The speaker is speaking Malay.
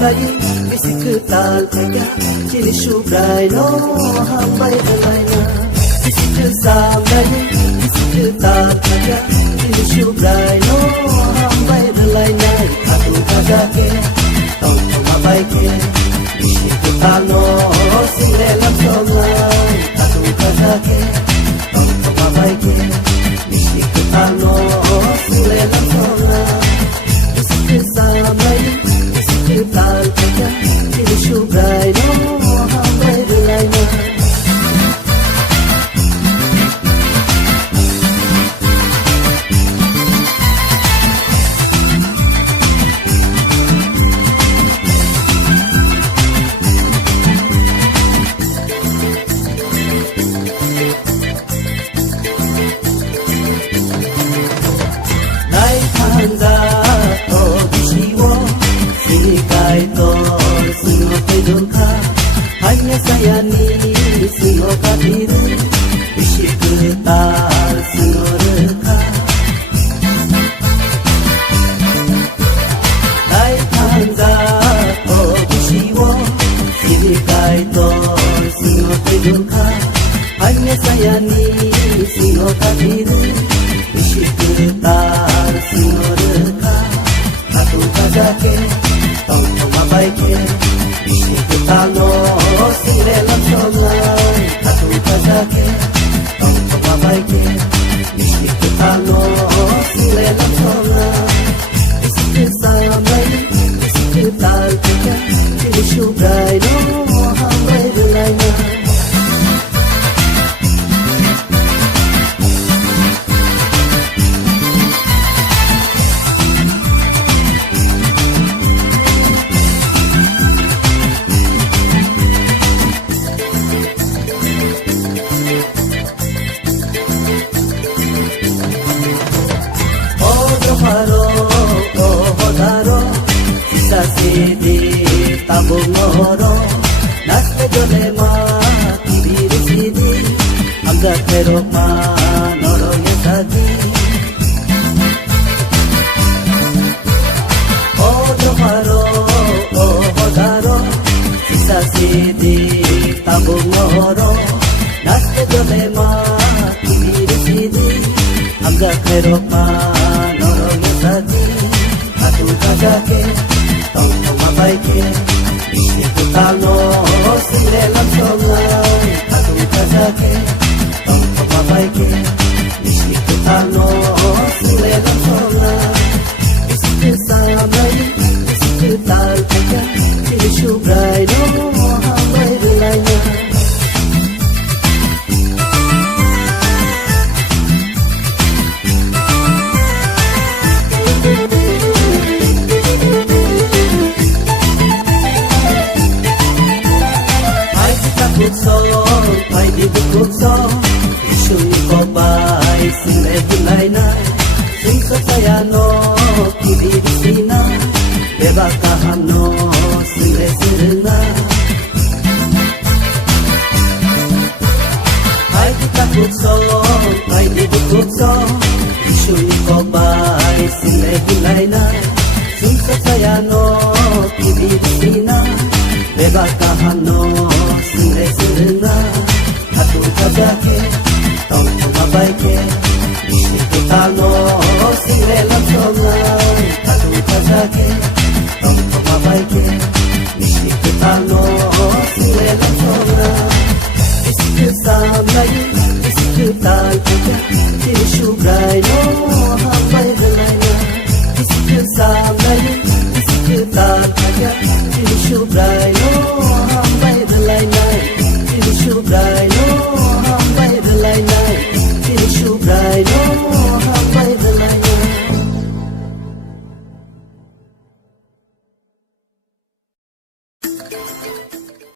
samlai Bisikal kaya Cili syubrai no Hambai dalaina Bisikal samlai Bisikal kaya Cili syubrai no Hambai dalaina Atu kagake Tau mabai ke Bisikal no Silelam somai Atu kagake Tau mabai ke Bisikal no Silelam somai Bisikal samlai Bisikal kaya Cili syubrai no Hambai dalaina Hanya saya ni singo kadiru Bisik getar singo reka Lai tangga oh bisiwo Sini kaitor singo tidurka Hanya saya ni singo kadiru Bisik getar singo reka Satu kagake tau mabai ke Bisik getano Silelam somai Satu kagake tau mabai ke Bisik getano Silelam somai Bisik gesamai Bisik getal kaya Cili syubrai no Hambai dalaina Sidi tabung oro Nasme dolema Tibiri sidi Angga teroma Noro yasadi Odo haro Oh daro Sisa sidi tabung oro Nasme dolema Tibiri sidi Angga teroma Noro yasadi Atu kagake Tau mabai ke Bisik getano Silelam somai Atu kagake Tau mabai ke Bisik getano Silelam somai Bisik gesamai Bisik getal kaya Cili syubrai no Hambai dalaina Pai di bukuk so Isu ni kopai Sile dulaina Singso saya no Kili di sina Beba kaham no Sile sirena Pai di takut so Pai di bukuk so Isu ni kopai Sile dulaina Singso saya no Kili di sina Beba kaham no Sile sirena Atu kagake Tau mabai ke Bisik getano Silelam somai Atu kagake Tau mabai ke Bisik getano Silelam somai Bisik gesamai Bisik getal kaya Cili syubrai no Hambai dalaina Bisik gesamai Bisik getal kaya Cili syubrai